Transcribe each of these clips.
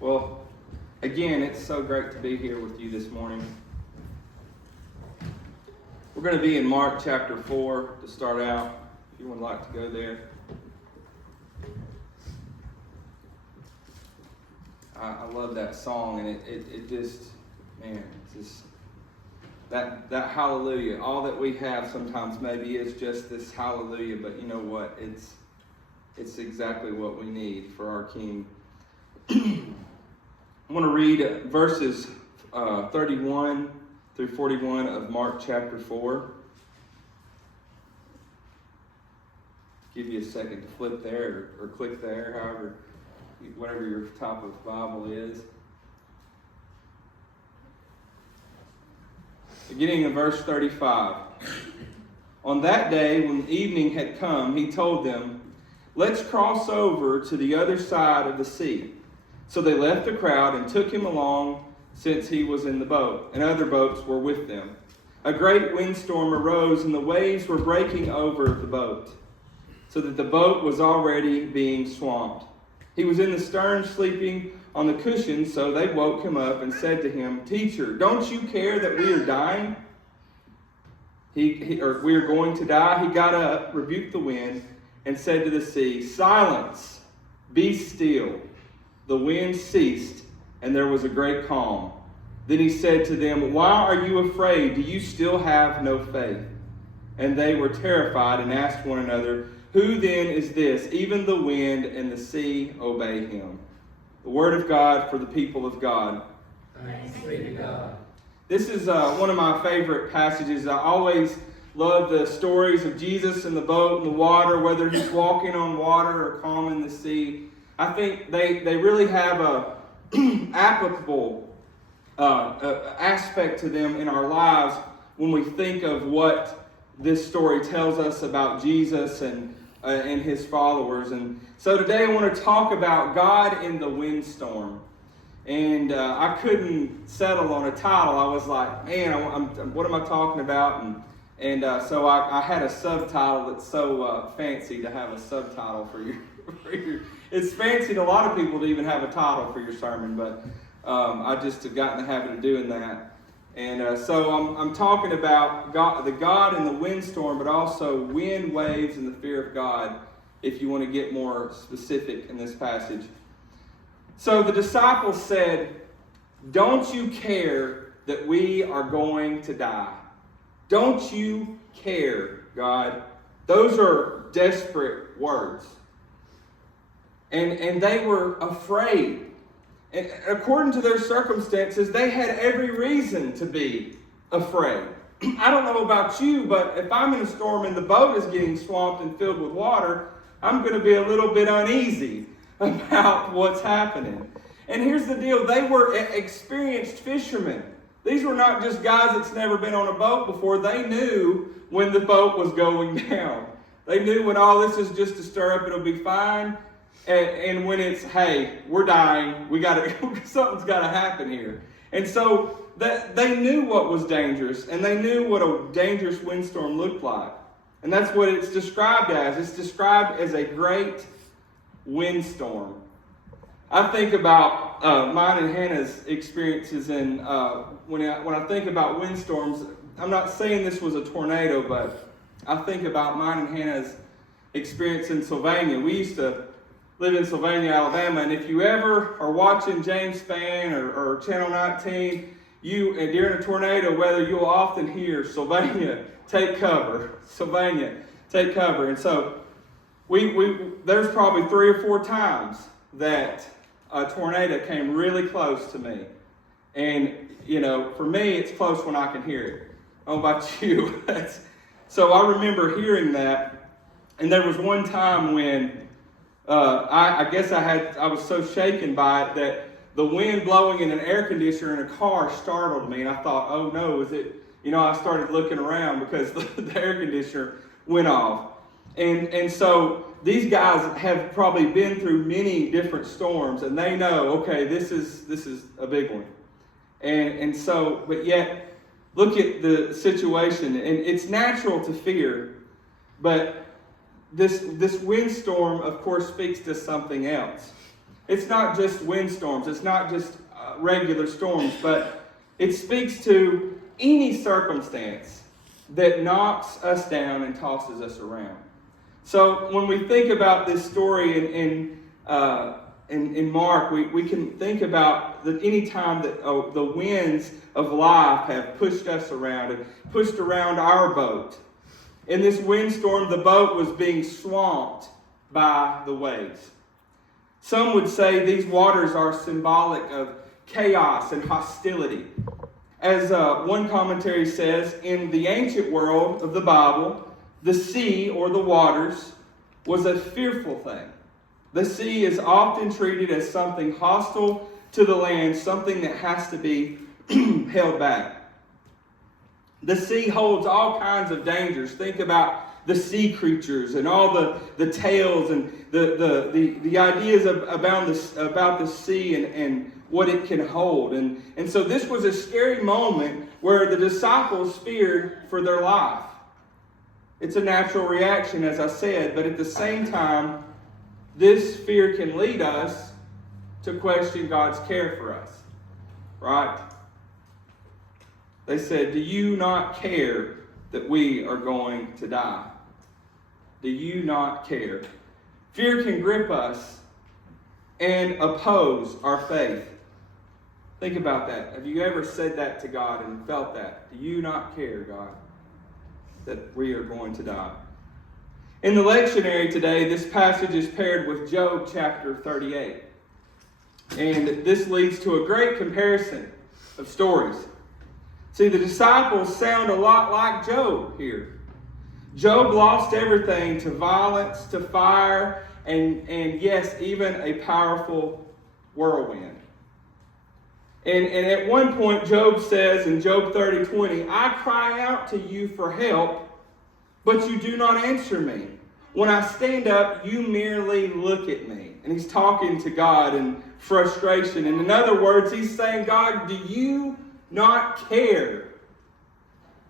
Well, again, it's so great to be here with you this morning. We're going to be in Mark chapter 4 to start out, if you would like to go there. I love that song, and it just, man, it's just that hallelujah. All that we have sometimes maybe is just this hallelujah, but you know what? It's exactly what we need for our King. I want to read verses 31 through 41 of Mark chapter 4. Give you a second to flip there or click there, however, whatever your type of Bible is. Beginning in verse 35. On that day, when evening had come, he told them, "Let's cross over to the other side of the sea." So they left the crowd and took him along, since he was in the boat, and other boats were with them. A great windstorm arose, and the waves were breaking over the boat, so that the boat was already being swamped. He was in the stern sleeping on the cushions, so they woke him up and said to him, "Teacher, don't you care that we are dying? We are going to die." He got up, rebuked the wind, and said to the sea, "Silence, be still." The wind ceased, and there was a great calm. Then he said to them, "Why are you afraid? Do you still have no faith?" And they were terrified and asked one another, "Who then is this? Even the wind and the sea obey him." The word of God for the people of God. Thanks be to God. This is one of my favorite passages. I always love the stories of Jesus in the boat in the water, whether he's walking on water or calming the sea. I think they really have a applicable aspect to them in our lives when we think of what this story tells us about Jesus and his followers. And so today I want to talk about God in the windstorm. And I couldn't settle on a title. I was like, man, what am I talking about? And so I had a subtitle that's so fancy to have a subtitle for your. It's fancy to a lot of people to even have a title for your sermon, but I just have gotten the habit of doing that. And so I'm talking about the God in the windstorm, but also wind, waves, and the fear of God, if you want to get more specific in this passage. So the disciples said, "Don't you care that we are going to die? Don't you care, God?" Those are desperate words. And they were afraid. And according to their circumstances, they had every reason to be afraid. I don't know about you, but if I'm in a storm and the boat is getting swamped and filled with water, I'm going to be a little bit uneasy about what's happening. And here's the deal. They were experienced fishermen. These were not just guys that's never been on a boat before. They knew when the boat was going down. They knew when all this is just to stir up, it'll be fine. And when it's, hey, we're dying, something's got to happen here. And so they knew what was dangerous, and they knew what a dangerous windstorm looked like. And that's what it's described as. It's described as a great windstorm. I think about mine and Hannah's experiences, and when I think about windstorms, I'm not saying this was a tornado, but I think about mine and Hannah's experience in Sylvania. We used to live in Sylvania, Alabama, and if you ever are watching James Spann or Channel 19, during a tornado weather, you'll often hear Sylvania, take cover. Sylvania, take cover. And so there's probably 3 or 4 times that a tornado came really close to me. And, for me, it's close when I can hear it. I don't know about you. So I remember hearing that. And there was one time when I guess I was so shaken by it that the wind blowing in an air conditioner in a car startled me. And I thought, oh no, is it? I started looking around because the air conditioner went off. And so these guys have probably been through many different storms, and they know, okay, this is a big one. And so, but yet, look at the situation, and it's natural to fear, but this windstorm, of course, speaks to something else. It's not just windstorms, it's not just regular storms, but it speaks to any circumstance that knocks us down and tosses us around. So when we think about this story in Mark, we can think about that any time that the winds of life have pushed us around and pushed around our boat. In this windstorm, the boat was being swamped by the waves. Some would say these waters are symbolic of chaos and hostility. As one commentary says, in the ancient world of the Bible, the sea or the waters was a fearful thing. The sea is often treated as something hostile to the land, something that has to be held back. The sea holds all kinds of dangers. Think about the sea creatures and all the tales and the ideas about the sea and what it can hold. And so this was a scary moment where the disciples feared for their life. It's a natural reaction, as I said, but at the same time, this fear can lead us to question God's care for us. Right? They said, "Do you not care that we are going to die? Do you not care?" Fear can grip us and oppose our faith. Think about that. Have you ever said that to God and felt that? Do you not care, God? that we are going to die. In the lectionary today, this passage is paired with Job chapter 38. And this leads to a great comparison of stories. See, the disciples sound a lot like Job here. Job lost everything to violence, to fire, and yes, even a powerful whirlwind. And at one point, Job says in Job 30:20, I cry out to you for help, but you do not answer me. When I stand up, you merely look at me. And he's talking to God in frustration. And in other words, he's saying, God, do you not care?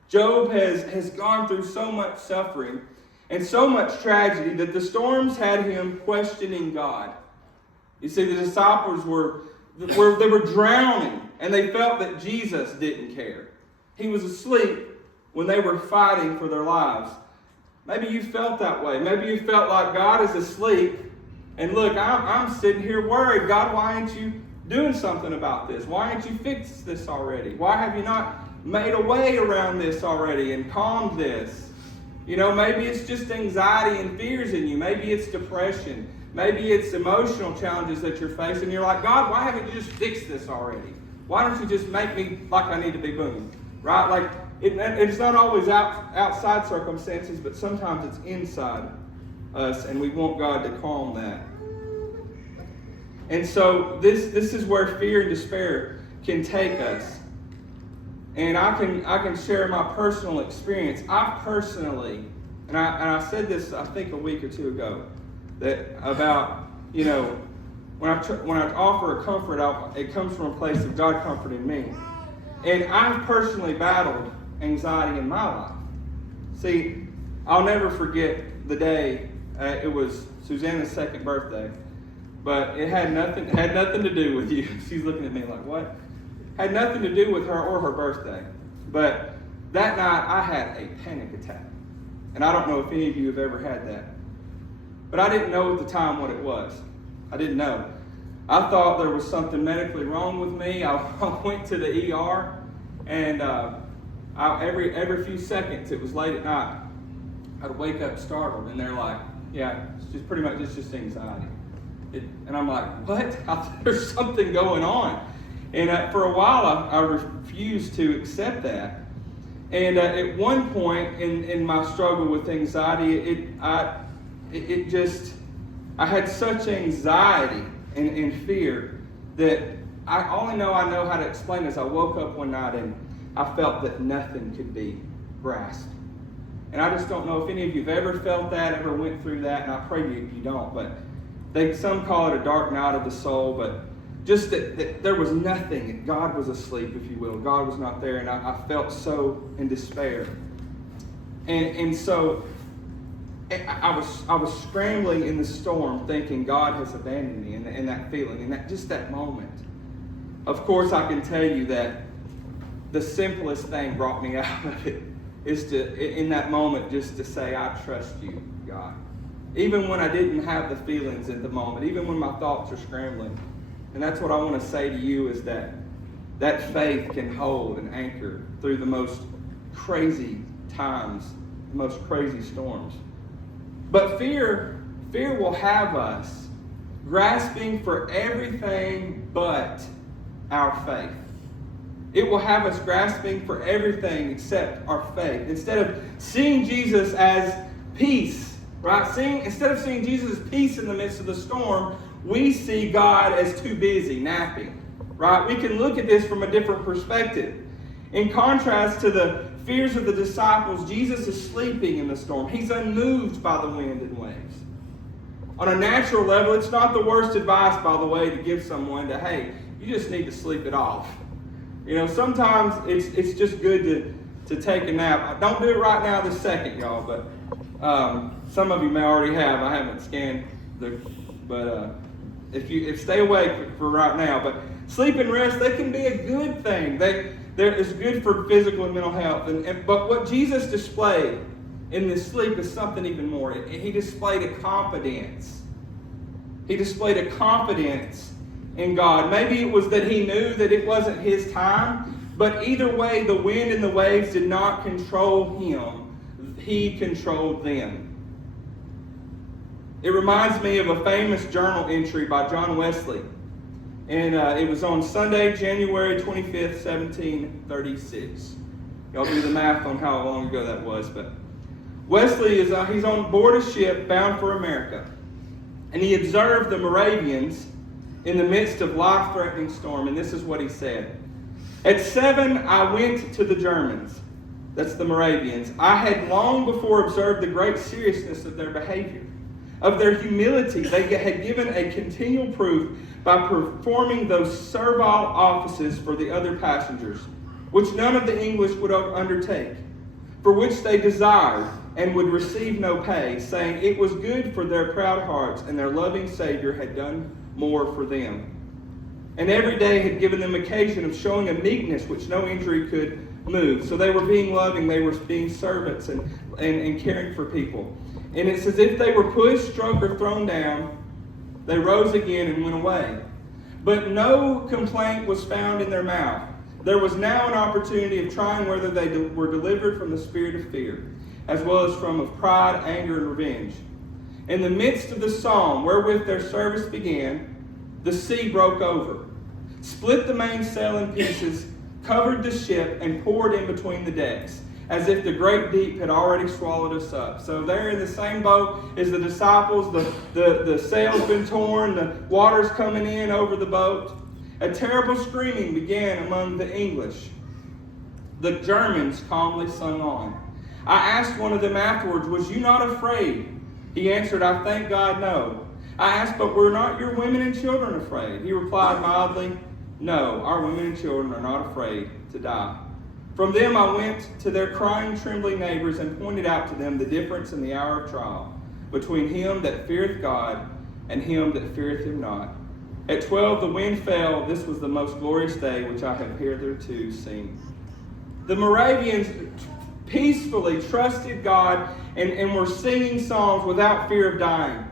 Job has gone through so much suffering and so much tragedy that the storms had him questioning God. You see, the disciples were drowning, and they felt that Jesus didn't care. He was asleep when they were fighting for their lives. Maybe you felt that way. Maybe you felt like God is asleep. And look, I'm sitting here worried. God, why aren't you doing something about this? Why aren't you fixed this already? Why have you not made a way around this already and calmed this? You know, maybe it's just anxiety and fears in you. Maybe it's depression. Maybe it's emotional challenges that you're facing. You're like, God, why haven't you just fixed this already? Why don't you just make me like I need to be boom? Right? Like, it's not always outside circumstances, but sometimes it's inside us, and we want God to calm that. And so this is where fear and despair can take us. And I can share my personal experience. I personally, and I said this I think a week or two ago, that about, you know, when I offer a comfort, it comes from a place of God comforting me. And I've personally battled anxiety in my life. See, I'll never forget the day. It was Susanna's second birthday, but it had nothing to do with you. She's looking at me like, what? Had nothing to do with her or her birthday. But that night I had a panic attack. And I don't know if any of you have ever had that. But I didn't know at the time what it was. I didn't know. I thought there was something medically wrong with me. I went to the ER, and every few seconds, it was late at night, I'd wake up startled, and they're like, yeah, it's just pretty much, it's just anxiety. And I'm like, what? I thought there's something going on. And for a while, I refused to accept that. And at one point in my struggle with anxiety, I had such anxiety and fear that I know how to explain this. I woke up one night and I felt that nothing could be grasped. And I just don't know if any of you have ever felt that, ever went through that, and I pray you don't. But some call it a dark night of the soul, but just that there was nothing. God was asleep, if you will. God was not there, and I felt so in despair. And so I was scrambling in the storm, thinking God has abandoned me, and that feeling, and that moment. Of course, I can tell you that the simplest thing brought me out of it is in that moment, just to say, I trust you, God. Even when I didn't have the feelings at the moment, even when my thoughts are scrambling. And that's what I want to say to you, is that faith can hold and anchor through the most crazy times, the most crazy storms. But fear will have us grasping for everything but our faith. It will have us grasping for everything except our faith. Instead of seeing Jesus as peace, right? Instead of seeing Jesus as peace in the midst of the storm, we see God as too busy, napping, right? We can look at this from a different perspective. In contrast to the fears of the disciples, Jesus is sleeping in the storm. He's unmoved by the wind and waves. On a natural level, it's not the worst advice, by the way, to give someone hey, you just need to sleep it off. You know, sometimes it's just good to take a nap. Don't do it right now this second, y'all, but some of you may already have. I haven't scanned but if stay awake for right now. But sleep and rest, they can be a good thing. It's good for physical and mental health. But what Jesus displayed in this sleep is something even more. He displayed a confidence. He displayed a confidence in God. Maybe it was that he knew that it wasn't his time, but either way, the wind and the waves did not control him he controlled them. It reminds me of a famous journal entry by John Wesley. And it was on Sunday, January 25th, 1736. Y'all do the math on how long ago that was. But Wesley, he's on board a ship bound for America. And he observed the Moravians in the midst of life-threatening storm. And this is what he said. At 7, I went to the Germans. That's the Moravians. I had long before observed the great seriousness of their behavior. Of their humility, they had given a continual proof by performing those servile offices for the other passengers, which none of the English would undertake, for which they desired and would receive no pay, saying it was good for their proud hearts, and their loving Savior had done more for them. And every day had given them occasion of showing a meekness which no injury could move. So they were being loving, they were being servants and caring for people. And it's as if they were pushed, struck, or thrown down. They rose again and went away. But no complaint was found in their mouth. There was now an opportunity of trying whether they were delivered from the spirit of fear, as well as from of pride, anger, and revenge. In the midst of the psalm wherewith their service began, the sea broke over, split the mainsail in pieces, covered the ship, and poured in between the decks, as if the great deep had already swallowed us up. So they're in the same boat as the disciples. The sail's been torn. The water's coming in over the boat. A terrible screaming began among the English. The Germans calmly sung on. I asked one of them afterwards, was you not afraid? He answered, I thank God, no. I asked, but were not your women and children afraid? He replied mildly, no, our women and children are not afraid to die. From them I went to their crying, trembling neighbors and pointed out to them the difference in the hour of trial between him that feareth God and him that feareth him not. At 12 the wind fell. This was the most glorious day which I have hitherto seen. The Moravians peacefully trusted God and were singing songs without fear of dying.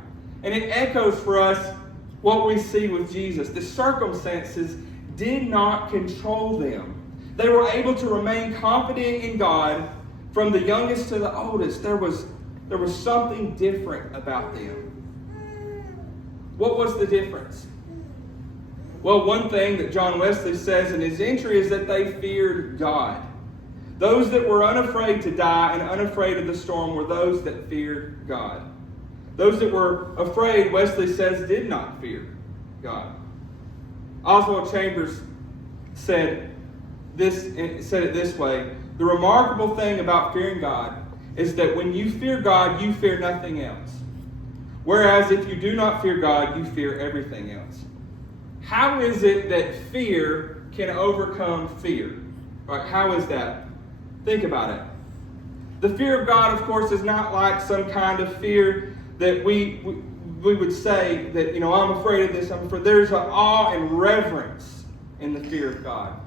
And it echoes for us what we see with Jesus. The circumstances did not control them. They were able to remain confident in God from the youngest to the oldest. There was something different about them. What was the difference? Well, one thing that John Wesley says in his entry is that they feared God. Those that were unafraid to die and unafraid of the storm were those that feared God. Those that were afraid, Wesley says, did not fear God. Oswald Chambers said it this way: the remarkable thing about fearing God is that when you fear God, you fear nothing else. Whereas if you do not fear God, you fear everything else. How is it that fear can overcome fear? Right? How is that? Think about it. The fear of God, of course, is not like some kind of fear that we would say that, I'm afraid of this, I'm afraid. There's an awe and reverence in the fear of God.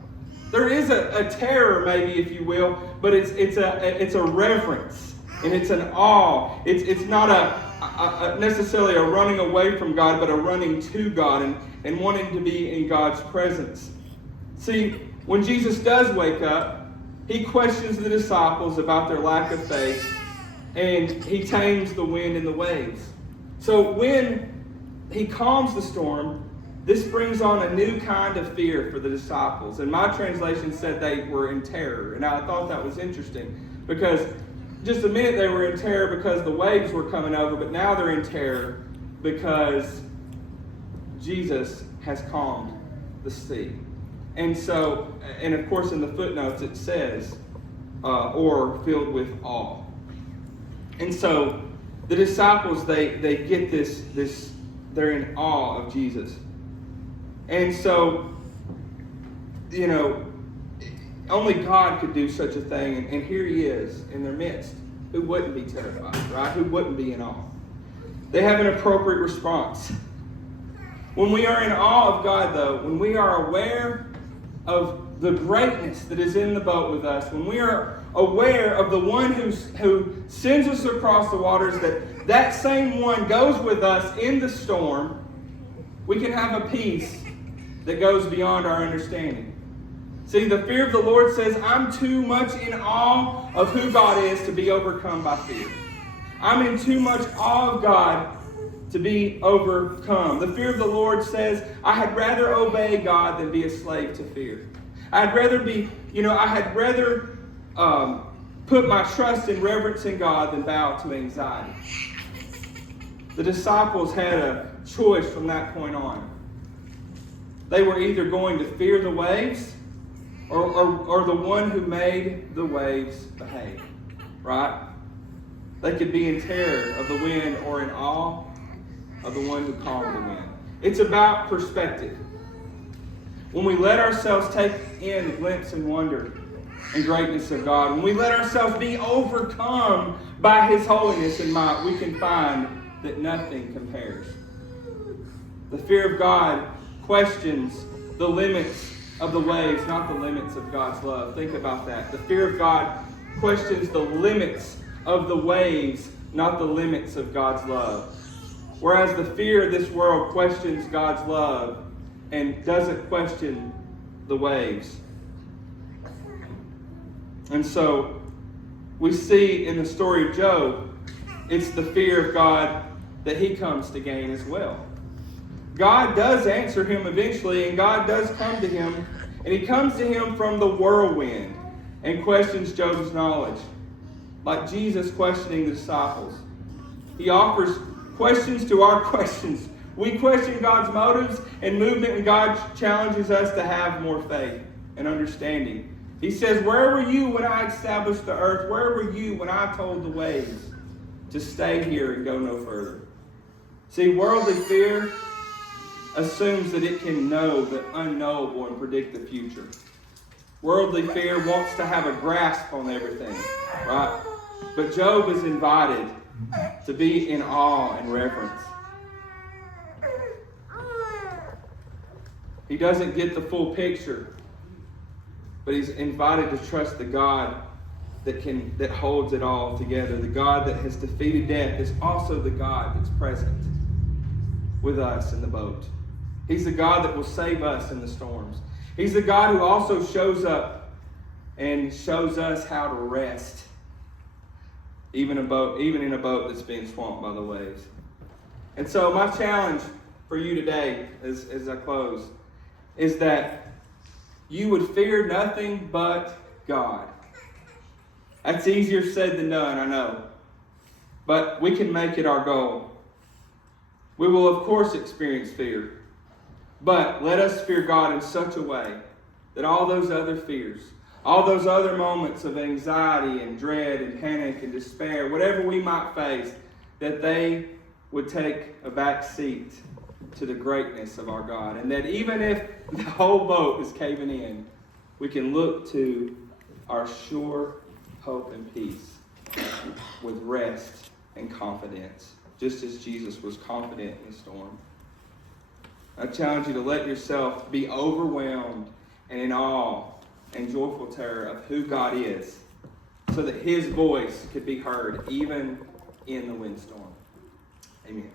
There is a terror, maybe, if you will, but it's a reverence and it's an awe. It's not necessarily a running away from God, but a running to God and wanting to be in God's presence. See, when Jesus does wake up, he questions the disciples about their lack of faith, and he tames the wind and the waves. So when he calms the storm, this brings on a new kind of fear for the disciples. And my translation said they were in terror. And I thought that was interesting because just a minute they were in terror because the waves were coming over, but now they're in terror because Jesus has calmed the sea. And so, and of course in the footnotes it says, or filled with awe. And so the disciples, they get this, they're in awe of Jesus. And so, only God could do such a thing. And here he is in their midst. Who wouldn't be terrified, right? Who wouldn't be in awe? They have an appropriate response. When we are in awe of God, though, when we are aware of the greatness that is in the boat with us, when we are aware of the one who sends us across the waters, that same one goes with us in the storm, we can have a peace that goes beyond our understanding. See, the fear of the Lord says, I'm too much in awe of who God is to be overcome by fear. I'm in too much awe of God to be overcome. The fear of the Lord says, I had rather obey God than be a slave to fear. I'd rather put my trust and reverence in God than bow to anxiety. The disciples had a choice from that point on. They were either going to fear the waves or the one who made the waves behave. Right? They could be in terror of the wind or in awe of the one who calmed the wind. It's about perspective. When we let ourselves take in the glimpse and wonder and greatness of God, when we let ourselves be overcome by His holiness and might, we can find that nothing compares. The fear of God questions the limits of the waves, not the limits of God's love. Think about that. The fear of God questions the limits of the waves, not the limits of God's love. Whereas the fear of this world questions God's love and doesn't question the waves. And so we see in the story of Job, it's the fear of God that he comes to gain as well. God does answer him eventually, and God does come to him, and He comes to him from the whirlwind and questions Job's knowledge, like Jesus questioning the disciples. He offers questions to our questions. We question God's motives and movement, and God challenges us to have more faith and understanding. He says, where were you when I established the earth? Where were you when I told the waves to stay here and go no further? See, worldly fear assumes that it can know the unknowable and predict the future. Worldly fear wants to have a grasp on everything, right? But Job is invited to be in awe and reverence. He doesn't get the full picture, but he's invited to trust the God that holds it all together. The God that has defeated death is also the God that's present with us in the boat. He's the God that will save us in the storms. He's the God who also shows up and shows us how to rest, even in a boat that's being swamped by the waves. And so my challenge for you today, as I close, is that you would fear nothing but God. That's easier said than done, I know. But we can make it our goal. We will, of course, experience fear. But let us fear God in such a way that all those other fears, all those other moments of anxiety and dread and panic and despair, whatever we might face, that they would take a back seat to the greatness of our God. And that even if the whole boat is caving in, we can look to our sure hope and peace with rest and confidence, just as Jesus was confident in the storm. I challenge you to let yourself be overwhelmed and in awe and joyful terror of who God is, so that His voice could be heard even in the windstorm. Amen.